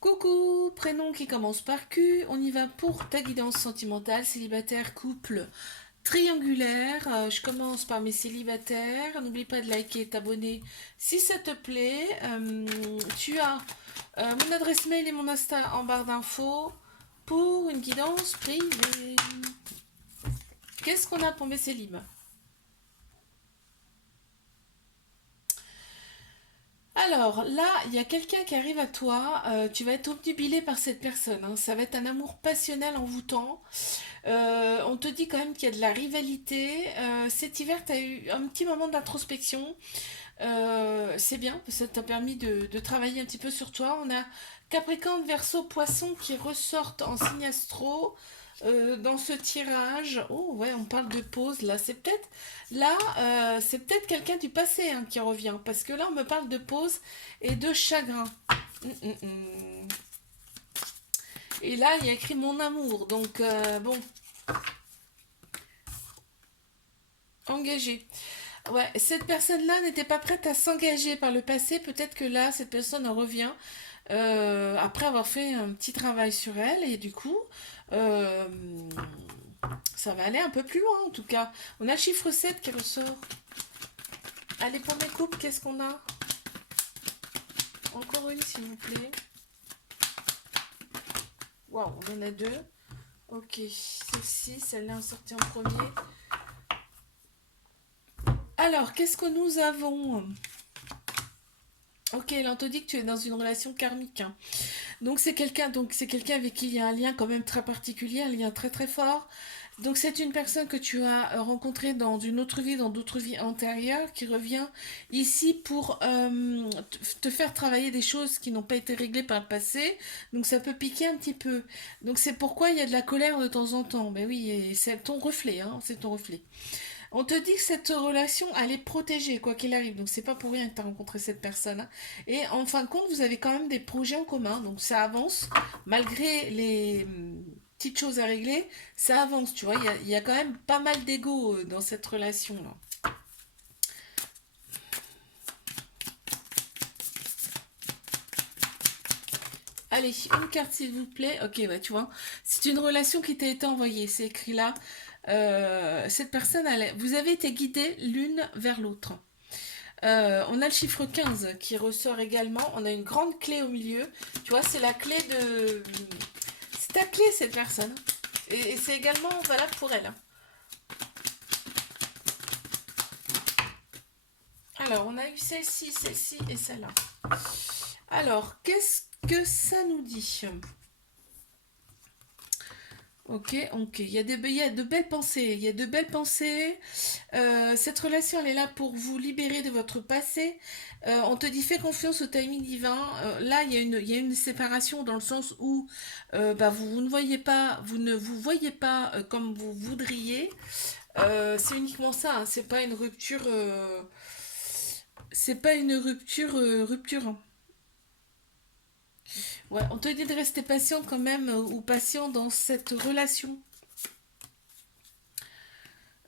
Coucou, prénom qui commence par Q, on y va pour ta guidance sentimentale, célibataire, couple, triangulaire. Je commence par mes célibataires. N'oublie pas de liker et t'abonner si ça te plaît. Tu as mon adresse mail et mon Insta en barre d'infos pour une guidance privée. Qu'est-ce qu'on a pour mes célibes? Alors là, il y a quelqu'un qui arrive à toi, tu vas être obnubilé par cette personne, hein. Ça va être un amour passionnel envoûtant. On te dit quand même qu'il y a de la rivalité. Cet hiver, tu as eu un petit moment d'introspection. C'est bien, parce que ça t'a permis de travailler un petit peu sur toi. On a Capricorne, Verseau, Poisson qui ressortent en signe astro. Dans ce tirage, oh ouais, on parle de pause là. C'est peut-être quelqu'un du passé, hein, qui revient, parce que là on me parle de pause et de chagrin. Mm. Et là il y a écrit mon amour, donc bon, engagé. Ouais, cette personne-là n'était pas prête à s'engager par le passé. Peut-être que là, cette personne en revient après avoir fait un petit travail sur elle. Et du coup, euh, ça va aller un peu plus loin en tout cas. On a le chiffre 7 qui ressort. Allez, pour mes couples, qu'est-ce qu'on a? Encore une, s'il vous plaît. Waouh, on en a deux. Ok, celle-ci, celle-là, sortie en premier. Alors, qu'est-ce que nous avons? Ok, là on te dit que tu es dans une relation karmique, hein. Donc c'est quelqu'un avec qui il y a un lien quand même très particulier, un lien très très fort. Donc c'est une personne que tu as rencontrée dans une autre vie, dans d'autres vies antérieures, qui revient ici pour te faire travailler des choses qui n'ont pas été réglées par le passé. Donc ça peut piquer un petit peu. Donc c'est pourquoi il y a de la colère de temps en temps. Mais oui, et c'est ton reflet, hein, c'est ton reflet. On te dit que cette relation, elle est protégée, quoi qu'il arrive. Donc, c'est pas pour rien que tu as rencontré cette personne, hein. Et en fin de compte, vous avez quand même des projets en commun. Donc, ça avance. Malgré les petites choses à régler, ça avance, tu vois. Il y a quand même pas mal d'ego dans cette relation-là. Allez, une carte, s'il vous plaît. Ok, bah, tu vois. C'est une relation qui t'a été envoyée. C'est écrit là. Cette personne, vous avez été guidés l'une vers l'autre. On a le chiffre 15 qui ressort également. On a une grande clé au milieu. Tu vois, c'est la clé de... C'est ta clé, cette personne. Et c'est également valable pour elle, hein. Alors, on a eu celle-ci et celle-là. Alors, qu'est-ce que ça nous dit? Ok. Il y a de belles pensées. Il y a de belles pensées. Cette relation, elle est là pour vous libérer de votre passé. On te dit fais confiance au timing divin. Là, il y a une séparation dans le sens où bah, vous ne voyez pas, vous ne vous voyez pas comme vous voudriez. C'est uniquement ça, hein. C'est pas une rupture, hein. Ouais, on te dit de rester patient quand même ou patient dans cette relation.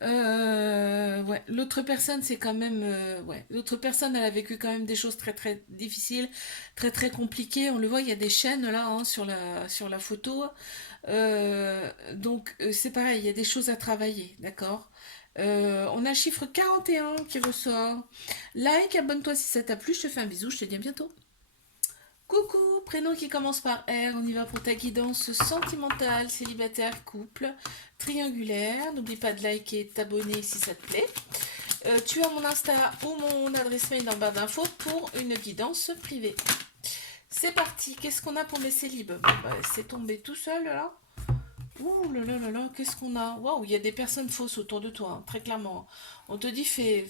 Ouais, l'autre personne, c'est quand même. Ouais, l'autre personne, elle a vécu quand même des choses très très difficiles, très très compliquées. On le voit, il y a des chaînes là, hein, sur la photo. Donc, c'est pareil, il y a des choses à travailler, d'accord? On a le chiffre 41 qui ressort. Like, abonne-toi si ça t'a plu. Je te fais un bisou, je te dis à bientôt. Coucou, prénom qui commence par R, on y va pour ta guidance sentimentale, célibataire, couple, triangulaire. N'oublie pas de liker et de t'abonner si ça te plaît. Tu as mon Insta ou mon adresse mail en barre d'infos pour une guidance privée. C'est parti, qu'est-ce qu'on a pour mes célibes? Bon, bah, c'est tombé tout seul là. Ouh là là là là, qu'est-ce qu'on a? Waouh, il y a des personnes fausses autour de toi, hein, très clairement. On te dit fais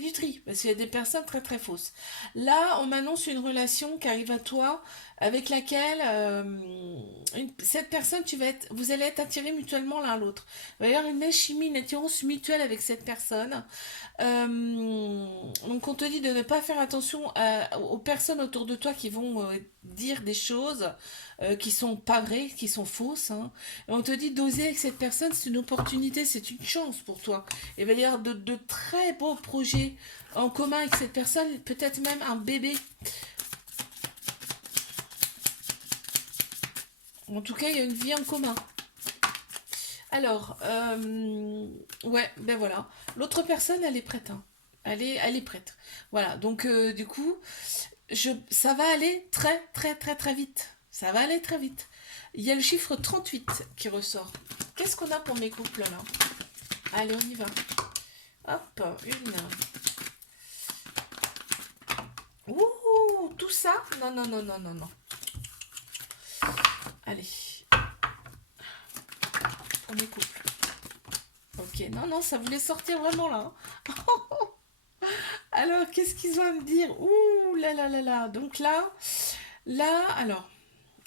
du tri, parce qu'il y a des personnes très très fausses. Là, on m'annonce une relation qui arrive à toi, avec laquelle cette personne, vous allez être attirés mutuellement l'un à l'autre. Il va y avoir une alchimie, une attirance mutuelle avec cette personne. Donc on te dit de ne pas faire attention aux personnes autour de toi qui vont dire des choses qui sont pas vraies, qui sont fausses, hein. Et on te dit d'oser avec cette personne, c'est une opportunité, c'est une chance pour toi. Il va y avoir de très beaux projets en commun avec cette personne, peut-être même un bébé. En tout cas, il y a une vie en commun. Alors, ouais, ben voilà. L'autre personne, elle est prête, hein. Elle est prête. Voilà, donc du coup, ça va aller très, très, très, très vite. Ça va aller très vite. Il y a le chiffre 38 qui ressort. Qu'est-ce qu'on a pour mes couples, là? Allez, on y va. Hop, une. Ouh, tout ça? Non, non, non, non, non, non. Allez, pour mes couples. Ok, non, non, ça voulait sortir vraiment là, hein. Alors, qu'est-ce qu'ils vont me dire? Ouh là là là là. Donc là, alors,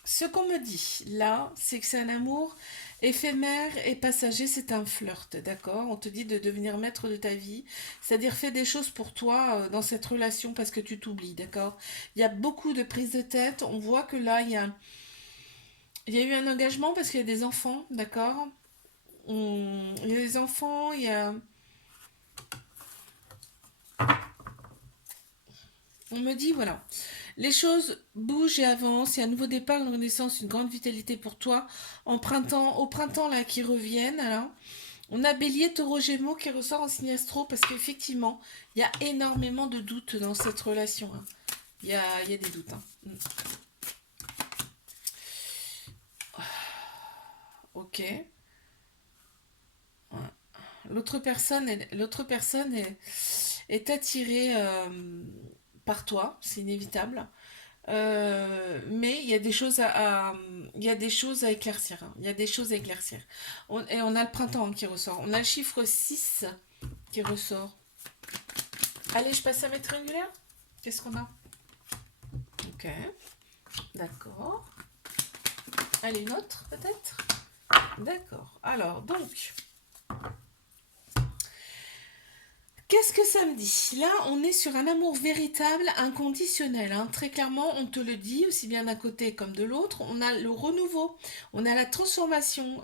ce qu'on me dit là, c'est que c'est un amour éphémère et passager, c'est un flirt, d'accord? On te dit de devenir maître de ta vie, c'est-à-dire fais des choses pour toi dans cette relation parce que tu t'oublies, d'accord? Il y a beaucoup de prises de tête. On voit que là, il y a eu un engagement parce qu'il y a des enfants, d'accord? Il y a des enfants, on me dit, voilà, les choses bougent et avancent. Il y a un nouveau départ, une renaissance, une grande vitalité pour toi. Au printemps, là, qui reviennent. Alors, on a Bélier, Taureau, Gémeaux qui ressort en signe astro parce qu'effectivement, il y a énormément de doutes dans cette relation, hein. Il y a des doutes, hein. Ok. Ouais. L'autre personne est attirée par toi, c'est inévitable. Mais il y a des choses il y a des choses à éclaircir, hein. Il y a des choses à éclaircir. Et on a le printemps, hein, qui ressort. On a le chiffre 6 qui ressort. Allez, je passe à mes triangulaires. Qu'est-ce qu'on a? Ok, d'accord. Allez, une autre peut-être. D'accord. Alors, donc, qu'est-ce que ça me dit? Là, on est sur un amour véritable, inconditionnel, hein. Très clairement, on te le dit, aussi bien d'un côté comme de l'autre. On a le renouveau, on a la transformation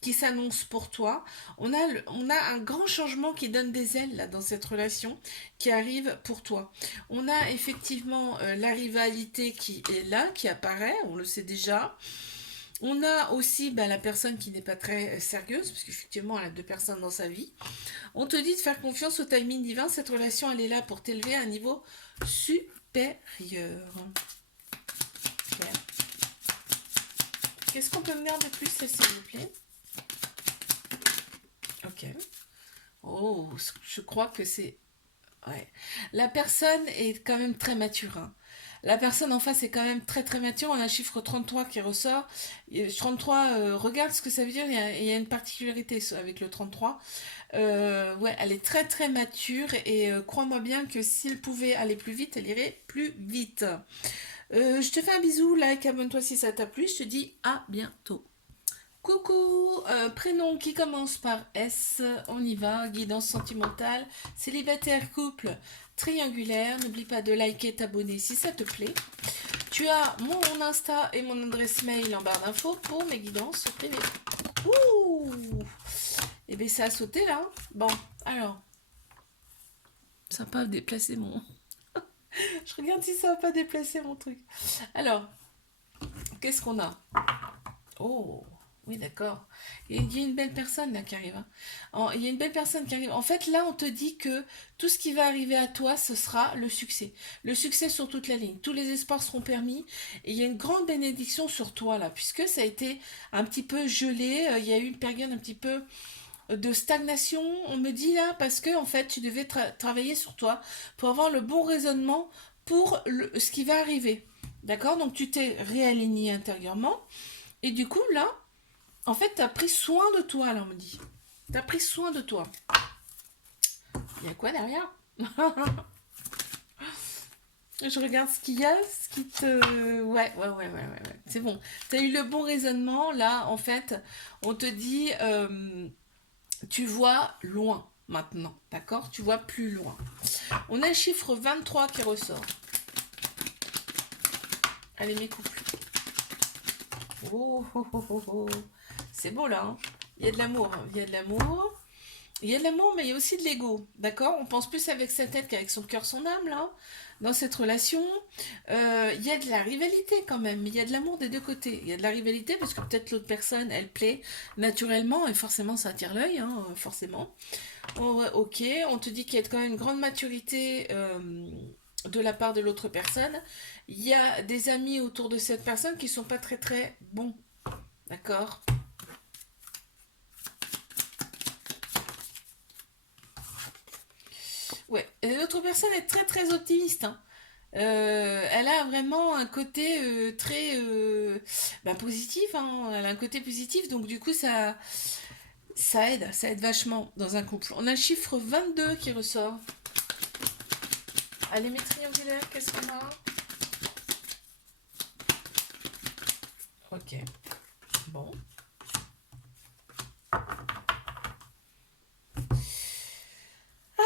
qui s'annonce pour toi. On a un grand changement qui donne des ailes là, dans cette relation qui arrive pour toi. On a effectivement la rivalité qui est là, qui apparaît, on le sait déjà. On a aussi la personne qui n'est pas très sérieuse, parce qu'effectivement, elle a deux personnes dans sa vie. On te dit de faire confiance au timing divin. Cette relation, elle est là pour t'élever à un niveau supérieur. Ok. Qu'est-ce qu'on peut me dire de plus, s'il vous plaît? Ok. Oh, je crois que c'est... Ouais. La personne est quand même très mature, hein. La personne en face est quand même très très mature. On a un chiffre 33 qui ressort. Et 33, regarde ce que ça veut dire. Il y a une particularité avec le 33. Ouais, elle est très très mature et crois-moi bien que s'il pouvait aller plus vite, elle irait plus vite. Je te fais un bisou, like, abonne-toi si ça t'a plu. Je te dis à bientôt. Coucou, prénom qui commence par S, on y va, guidance sentimentale, célibataire, couple, triangulaire, n'oublie pas de liker, t'abonner si ça te plaît. Tu as mon Insta et mon adresse mail en barre d'infos pour mes guidances privées. Ouh, et bien ça a sauté là. Bon, alors, ça va pas déplacer mon... Je regarde si ça va pas déplacer mon truc. Alors, qu'est-ce qu'on a? Oh, oui, d'accord. Il y a une belle personne là qui arrive, hein. Il y a une belle personne qui arrive. En fait, là, on te dit que tout ce qui va arriver à toi, ce sera le succès. Le succès sur toute la ligne. Tous les espoirs seront permis. Et il y a une grande bénédiction sur toi là, puisque ça a été un petit peu gelé. Il y a eu une période un petit peu de stagnation, on me dit là, parce que en fait, tu devais travailler sur toi pour avoir le bon raisonnement pour ce qui va arriver. D'accord? Donc, tu t'es réaligné intérieurement. Et du coup, là, en fait, tu as pris soin de toi, là, on me dit. Tu as pris soin de toi. Il y a quoi derrière? Je regarde ce qu'il y a, ce qui te... Ouais. C'est bon. Tu as eu le bon raisonnement. Là, en fait, on te dit, tu vois loin maintenant. D'accord? Tu vois plus loin. On a le chiffre 23 qui ressort. Allez, mes couples. Oh. C'est beau, là, hein. Il y a de l'amour, hein. Il y a de l'amour. Il y a de l'amour, mais il y a aussi de l'ego, d'accord? On pense plus avec sa tête qu'avec son cœur, son âme, là, dans cette relation. Il y a de la rivalité quand même, mais il y a de l'amour des deux côtés. Il y a de la rivalité parce que peut-être l'autre personne, elle plaît naturellement, et forcément ça attire l'œil, hein, forcément. Ok, on te dit qu'il y a quand même une grande maturité de la part de l'autre personne. Il y a des amis autour de cette personne qui sont pas très très bons, d'accord? Ouais, et l'autre personne est très très optimiste, hein. Elle a vraiment un côté très positif, hein. Elle a un côté positif, donc du coup ça aide vachement dans un couple. On a le chiffre 22 qui ressort. Allez, mes triangulaires, qu'est-ce qu'on a? Ok, bon.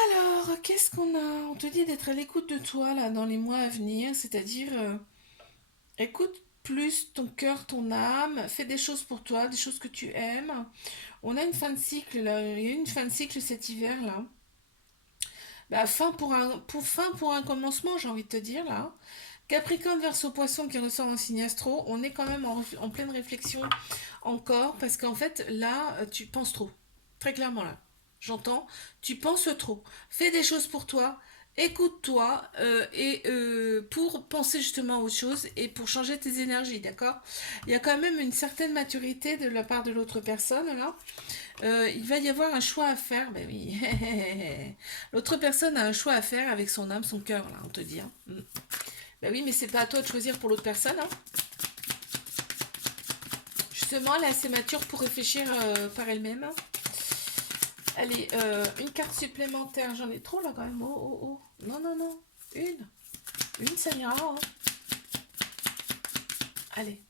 Alors, qu'est-ce qu'on a? On te dit d'être à l'écoute de toi là dans les mois à venir, c'est-à-dire écoute plus ton cœur, ton âme, fais des choses pour toi, des choses que tu aimes. On a une fin de cycle là, il y a eu une fin de cycle cet hiver là. Bah, fin pour un commencement, j'ai envie de te dire là. Capricorne verso poisson qui ressort en signe astro, on est quand même en pleine réflexion encore parce qu'en fait là tu penses trop. Très clairement là. J'entends, tu penses trop. Fais des choses pour toi, écoute-toi et pour penser justement aux choses et pour changer tes énergies, d'accord? Il y a quand même une certaine maturité de la part de l'autre personne là. Il va y avoir un choix à faire, ben oui. L'autre personne a un choix à faire avec son âme, son cœur là, on te dit, hein. Ben oui, mais c'est pas à toi de choisir pour l'autre personne, hein. Justement, elle est assez mature pour réfléchir par elle-même. Allez, une carte supplémentaire. J'en ai trop là quand même. Oh, oh, oh. Non, non, non. Une. Une, ça ira, hein. Allez.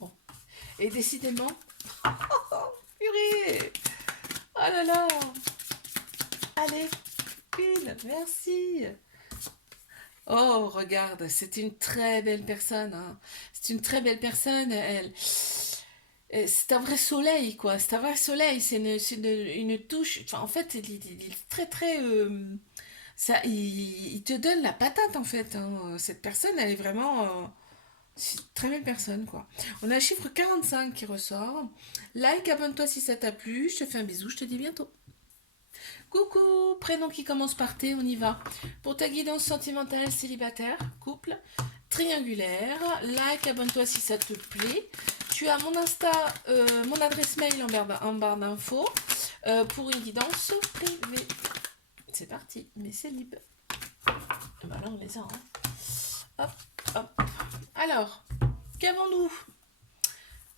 Bon. Et décidément. Oh, purée. Oh là là. Allez. Une. Merci. Oh, regarde, c'est une très belle personne, hein. C'est une très belle personne. C'est un vrai soleil, quoi. C'est un vrai soleil. Une touche. Enfin, en fait, il est très, très. Il te donne la patate, en fait, hein. Cette personne, elle est vraiment. C'est une très belle personne, quoi. On a le chiffre 45 qui ressort. Like, abonne-toi si ça t'a plu. Je te fais un bisou. Je te dis bientôt. Coucou, prénom qui commence par T, on y va. Pour ta guidance sentimentale, célibataire, couple, triangulaire, like, abonne-toi si ça te plaît. Tu as mon Insta, mon adresse mail en barre d'infos pour une guidance privée. C'est parti, mais c'est libre. Et ben là, on les a. Hein. Hop, hop. Alors, qu'avons-nous?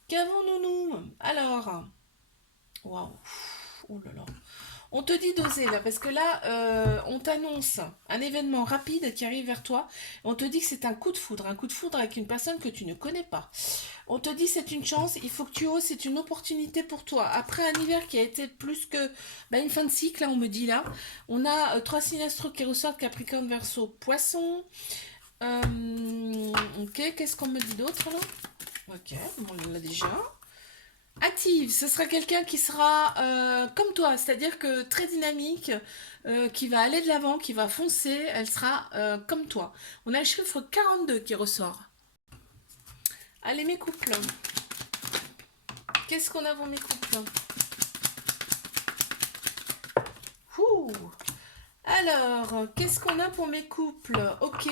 Qu'avons-nous, nous? Alors, waouh, oh là là. On te dit d'oser là, parce que là, on t'annonce un événement rapide qui arrive vers toi. On te dit que c'est un coup de foudre avec une personne que tu ne connais pas. On te dit c'est une chance, il faut que tu oses, c'est une opportunité pour toi. Après un hiver qui a été plus que une fin de cycle, là, on me dit là. On a trois signes astro qui ressortent, Capricorne, Verseau, Poisson. Ok, qu'est-ce qu'on me dit d'autre là? Ok, bon, on l'a déjà. Active, ce sera quelqu'un qui sera comme toi, c'est-à-dire que très dynamique, qui va aller de l'avant, qui va foncer, elle sera comme toi. On a le chiffre 42 qui ressort. Allez mes couples, qu'est-ce qu'on a pour mes couples? Ouh. Alors, qu'est-ce qu'on a pour mes couples? Ok.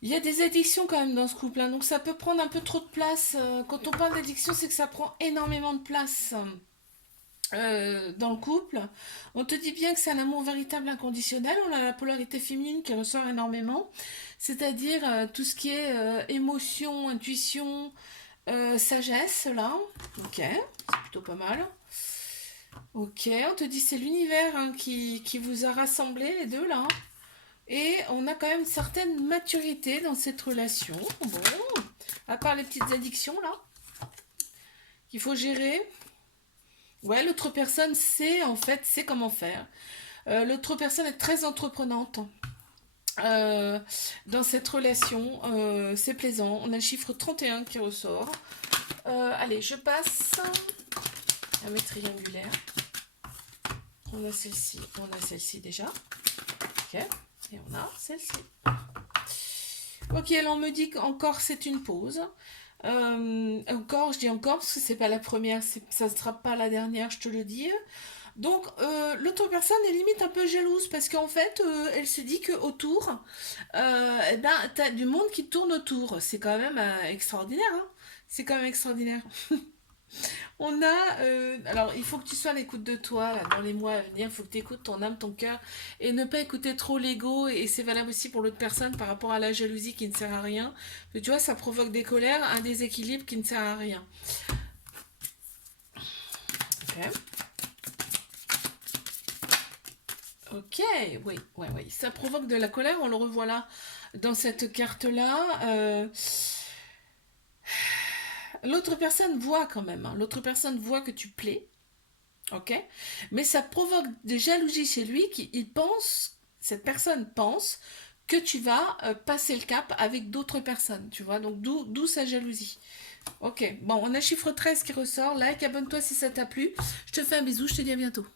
Il y a des addictions quand même dans ce couple, hein, donc ça peut prendre un peu trop de place. Quand on parle d'addiction, c'est que ça prend énormément de place. Dans le couple. On te dit bien que c'est un amour véritable inconditionnel. On a la polarité féminine qui ressort énormément, c'est-à-dire tout ce qui est émotion, intuition, sagesse, là. Ok, c'est plutôt pas mal. Ok, on te dit c'est l'univers hein, qui vous a rassemblés, les deux, là. Et on a quand même une certaine maturité dans cette relation. Bon, à part les petites addictions, là, qu'il faut gérer. Ouais, l'autre personne sait en fait, sait comment faire. L'autre personne est très entreprenante euh, dans cette relation. C'est plaisant. On a le chiffre 31 qui ressort. Allez, je passe. Un mec triangulaire. On a celle-ci déjà. Ok. Et on a celle-ci. Ok, alors on me dit qu'encore c'est une pause. Encore, je dis encore parce que c'est pas la première, ça ne sera pas la dernière, je te le dis. Donc l'autre personne est limite un peu jalouse parce qu'en fait elle se dit que autour, eh ben t'as du monde qui tourne autour. C'est quand même extraordinaire, hein. C'est quand même extraordinaire. On a, alors il faut que tu sois à l'écoute de toi là, dans les mois à venir. Il faut que tu écoutes ton âme, ton cœur et ne pas écouter trop l'ego. Et c'est valable aussi pour l'autre personne par rapport à la jalousie qui ne sert à rien. Mais tu vois, ça provoque des colères, un déséquilibre qui ne sert à rien. Ok. Ok, oui, oui, oui. Ça provoque de la colère, on le revoit là dans cette carte-là. L'autre personne voit quand même, hein. L'autre personne voit que tu plais, ok? Mais ça provoque des jalousies chez lui qui il pense, cette personne pense que tu vas passer le cap avec d'autres personnes, tu vois? Donc d'où sa jalousie. Ok, bon, on a chiffre 13 qui ressort. Like, abonne-toi si ça t'a plu. Je te fais un bisou, je te dis à bientôt.